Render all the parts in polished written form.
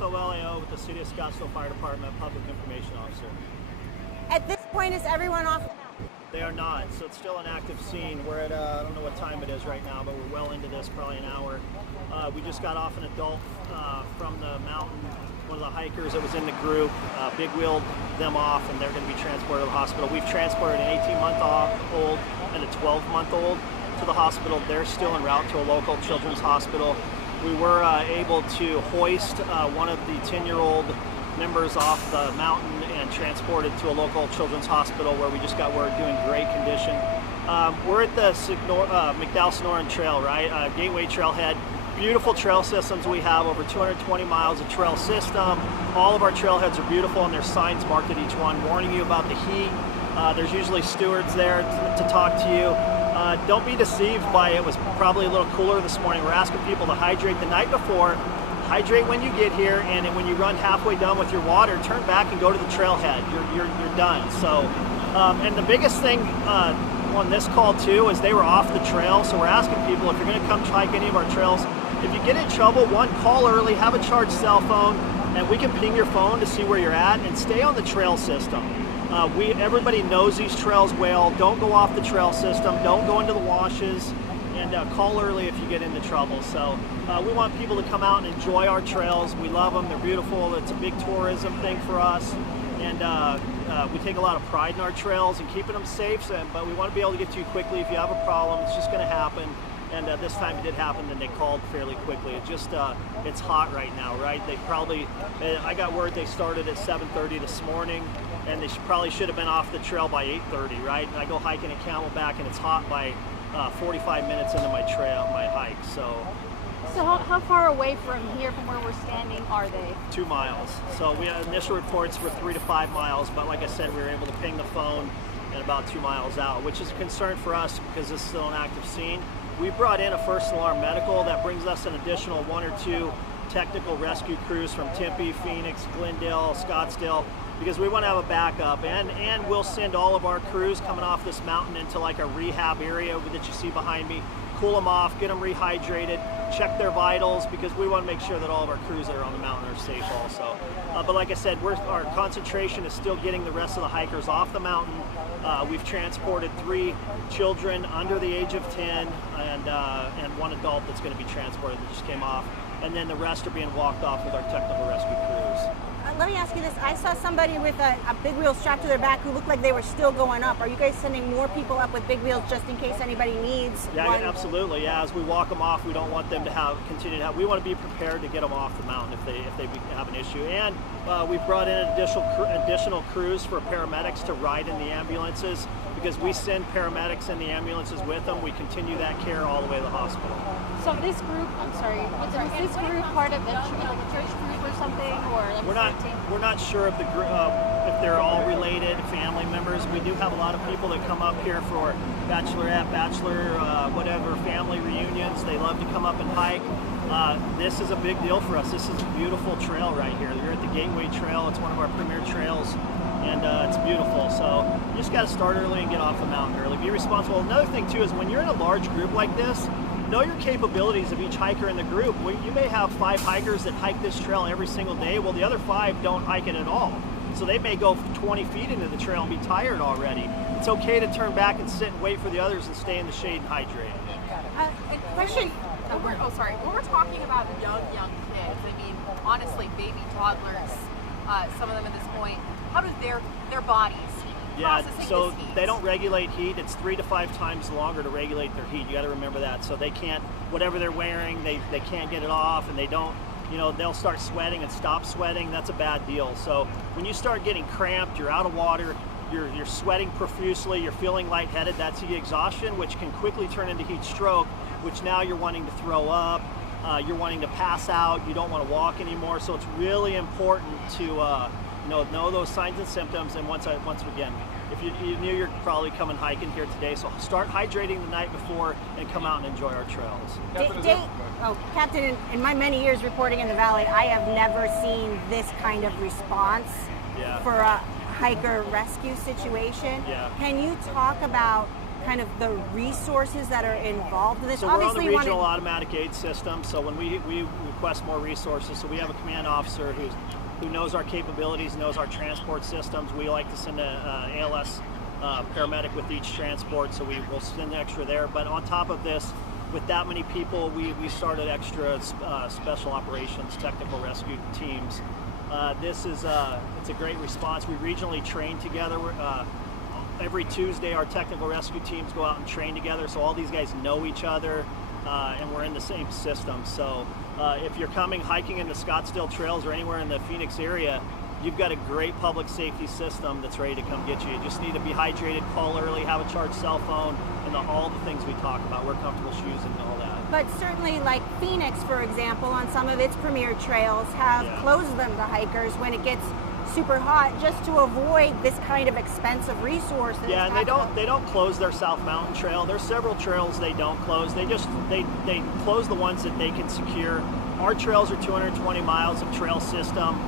FOLAO with the City of Scottsdale Fire Department, Public Information Officer. At this point, is everyone off? They are not, so it's still an active scene. We're at, I don't know what time it is right now, but we're well into this, probably an hour. We just got off an adult from the mountain. One of the hikers that was in the group big wheeled them off, and they're going to be transported to the hospital. We've transported an 18-month-old and a 12-month-old to the hospital. They're still en route to a local children's hospital. We were able to hoist one of the 10-year-old members off the mountain and transported to a local children's hospital where we just got word doing great condition. We're at the McDowell Sonoran Trail, right? Gateway Trailhead. Beautiful trail systems we have, over 220 miles of trail system. All of our trailheads are beautiful, and there's signs marked at each one warning you about the heat. There's usually stewards there to talk to you. Don't be deceived by it was probably a little cooler this morning. We're asking people to hydrate the night before, hydrate when you get here, and when you run halfway done with your water, turn back and go to the trailhead. You're done. So, and the biggest thing on this call too is they were off the trail, so we're asking people if you're going to come hike any of our trails, if you get in trouble, one, call early, have a charged cell phone, and we can ping your phone to see where you're at, and stay on the trail system. Everybody knows these trails well. Don't go off the trail system. Don't go into the washes, and call early if you get into trouble. So we want people to come out and enjoy our trails. We love them. They're beautiful. It's a big tourism thing for us, and we take a lot of pride in our trails and keeping them safe. But we want to be able to get to you quickly if you have a problem. It's just going to happen. And this time it did happen, and they called fairly quickly. It just, it's hot right now, right? They probably, I got word they started at 7:30 this morning, and they probably should have been off the trail by 8:30, right? And I go hiking at Camelback, and it's hot by 45 minutes into my hike. So how far away from here, from where we're standing, are they? 2 miles. So we had initial reports for 3 to 5 miles, but like I said, we were able to ping the phone at about 2 miles out, which is a concern for us because this is still an active scene. We brought in a first alarm medical that brings us an additional 1 or 2 technical rescue crews from Tempe, Phoenix, Glendale, Scottsdale, because we want to have a backup, and we'll send all of our crews coming off this mountain into like a rehab area that you see behind me, cool them off, get them rehydrated, check their vitals, because we want to make sure that all of our crews that are on the mountain are safe also. But like I said, our concentration is still getting the rest of the hikers off the mountain. We've transported 3 children under the age of 10 and 1 adult that's going to be transported that just came off. And then the rest are being walked off with our technical rescue crews. Let me ask you this. I saw somebody with a big wheel strapped to their back who looked like they were still going up. Are you guys sending more people up with big wheels just in case anybody needs one? Yeah, absolutely. Yeah, as we walk them off, we don't want them to continue to have. We want to be prepared to get them off the mountain if they have an issue. And we've brought in additional crews for paramedics to ride in the ambulances, because we send paramedics in the ambulances with them. We continue that care all the way to the hospital. So this group, is this group part of the church group or something, or we're not sure if if they're all related family members. We do have a lot of people that come up here for bachelorette, whatever family reunions. They love to come up and hike. This is a big deal for us. This is a beautiful trail right here. You're at the Gateway Trail. It's one of our premier trails, and it's beautiful. So you just got to start early and get off the mountain early. Be responsible. Another thing too is when you're in a large group like this, know your capabilities of each hiker in the group. You may have 5 hikers that hike this trail every single day. Well, the other 5 don't hike it at all. So they may go 20 feet into the trail and be tired already. It's okay to turn back and sit and wait for the others and stay in the shade and hydrate. Question. When we're talking about young kids, I mean, honestly, baby toddlers, some of them at this point, how do their bodies so they don't regulate heat. It's 3 to 5 times longer to regulate their heat. You got to remember that. So they can't, whatever they're wearing, they can't get it off, and they don't, they'll start sweating and stop sweating. That's a bad deal. So when you start getting cramped, you're out of water, you're sweating profusely, you're feeling lightheaded, that's the exhaustion, which can quickly turn into heat stroke, which now you're wanting to throw up, you're wanting to pass out, you don't want to walk anymore. So it's really important to know those signs and symptoms. And once again, if you knew you're probably coming hiking here today, so start hydrating the night before and come out and enjoy our trails. Captain, in my many years reporting in the valley, I have never seen this kind of response for a hiker rescue situation. Can you talk about kind of the resources that are involved in this? So we're on the Obviously, you regional wanna- automatic aid system. So when we request more resources, so we have a command officer who knows our capabilities, knows our transport systems. We like to send a ALS paramedic with each transport, so we will send extra there. But on top of this, with that many people, we started extra special operations, technical rescue teams. This is it's a great response. We regionally train together. Every Tuesday, our technical rescue teams go out and train together, so all these guys know each other, and we're in the same system. So if you're coming hiking in the Scottsdale trails or anywhere in the Phoenix area, you've got a great public safety system that's ready to come get you. You just need to be hydrated, call early, have a charged cell phone, and all the things we talk about. Wear comfortable shoes and all that. But certainly, like Phoenix, for example, on some of its premier trails have closed them to hikers when it gets super hot, just to avoid this kind of expensive resource. Yeah, and they don't close their South Mountain Trail. There's several trails they don't close. They close the ones that they can secure. Our trails are 220 miles of trail system.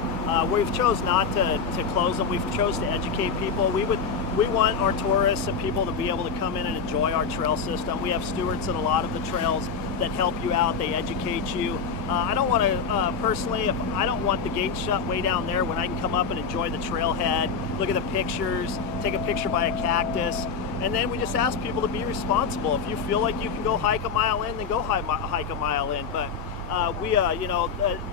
We've chose not to close them. We've chose to educate people. We want our tourists and people to be able to come in and enjoy our trail system. We have stewards at a lot of the trails that help you out. They educate you. I don't want to, personally, I don't want the gate shut way down there when I can come up and enjoy the trailhead, look at the pictures, take a picture by a cactus, and then we just ask people to be responsible. If you feel like you can go hike a mile in, then go hike a mile in. But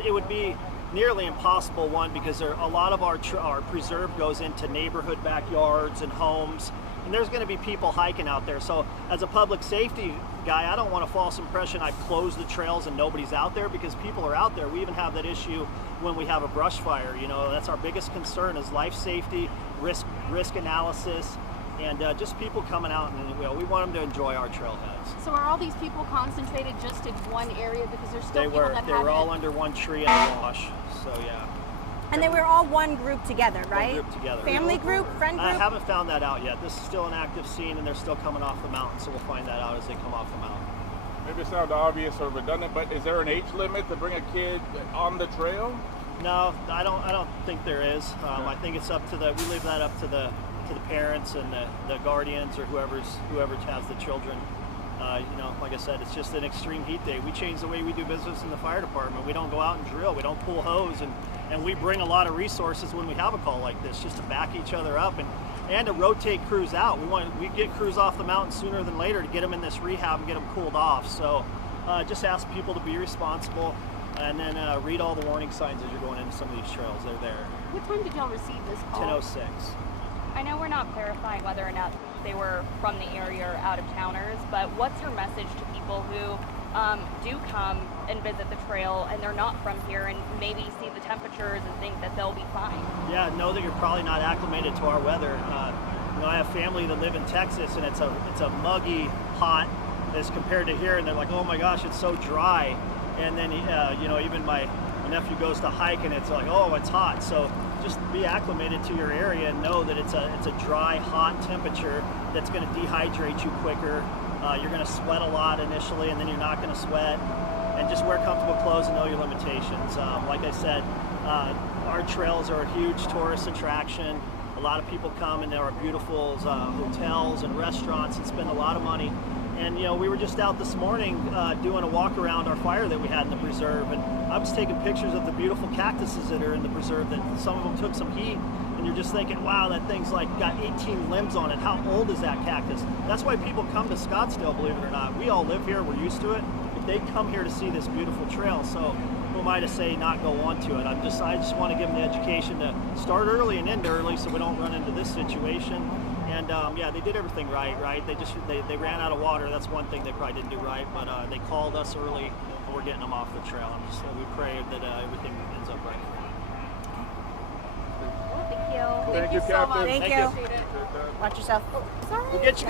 it would be nearly impossible, one, because a lot of our preserve goes into neighborhood backyards and homes, and there's going to be people hiking out there. So as a public safety guy, I don't want a false impression I've closed the trails and nobody's out there, because people are out there. We even have that issue when we have a brush fire. That's our biggest concern, is life safety, risk analysis, and just people coming out, and we want them to enjoy our trailheads. So are all these people concentrated just in one area, because there's still people that they were all under one tree at a wash, so yeah. And they were all one group together, right? One group together. Family group, friend group? I haven't found that out yet. This is still an active scene, and they're still coming off the mountain, so we'll find that out as they come off the mountain. Maybe it sounds obvious or redundant, but is there an age limit to bring a kid on the trail? No, I don't think there is. I think it's up to we leave that up to the parents and the guardians, or whoever has the children. Like I said, it's just an extreme heat day. We change the way we do business in the fire department. We don't go out and drill. We don't pull hose, and we bring a lot of resources when we have a call like this, just to back each other up and to rotate crews out. We get crews off the mountain sooner than later to get them in this rehab and get them cooled off. So just ask people to be responsible, and then read all the warning signs as you're going into some of these trails. They're there. What time did y'all receive this call? 10:06. I know we're not clarifying whether or not they were from the area or out of towners, but what's your message to people who do come and visit the trail and they're not from here and maybe see the temperatures and think that they'll be fine? Yeah, know that you're probably not acclimated to our weather. I have family that live in Texas, and it's a muggy hot as compared to here, and they're like, oh my gosh, it's so dry. And then even my nephew goes to hike, and it's like, oh, it's hot. So just be acclimated to your area and know that it's a dry, hot temperature that's going to dehydrate you quicker. You're going to sweat a lot initially, and then you're not going to sweat. And just wear comfortable clothes and know your limitations. Like I said, our trails are a huge tourist attraction. A lot of people come, and there are beautiful hotels and restaurants and spend a lot of money. And we were just out this morning doing a walk around our fire that we had in the preserve, and I was taking pictures of the beautiful cactuses that are in the preserve, that some of them took some heat, and you're just thinking, wow, that thing's like got 18 limbs on it. How old is that cactus? That's why people come to Scottsdale, believe it or not. We all live here, we're used to it. They come here to see this beautiful trail, so who am I to say not go onto it? I just want to give them the education to start early and end early, so we don't run into this situation. And they did everything right. They ran out of water. That's one thing they probably didn't do right, but they called us early, and we're getting them off the trail. And we pray that everything ends up right. Thank you. Thank you, so Captain. much. Thank you. Watch yourself. Sorry. We'll get you guys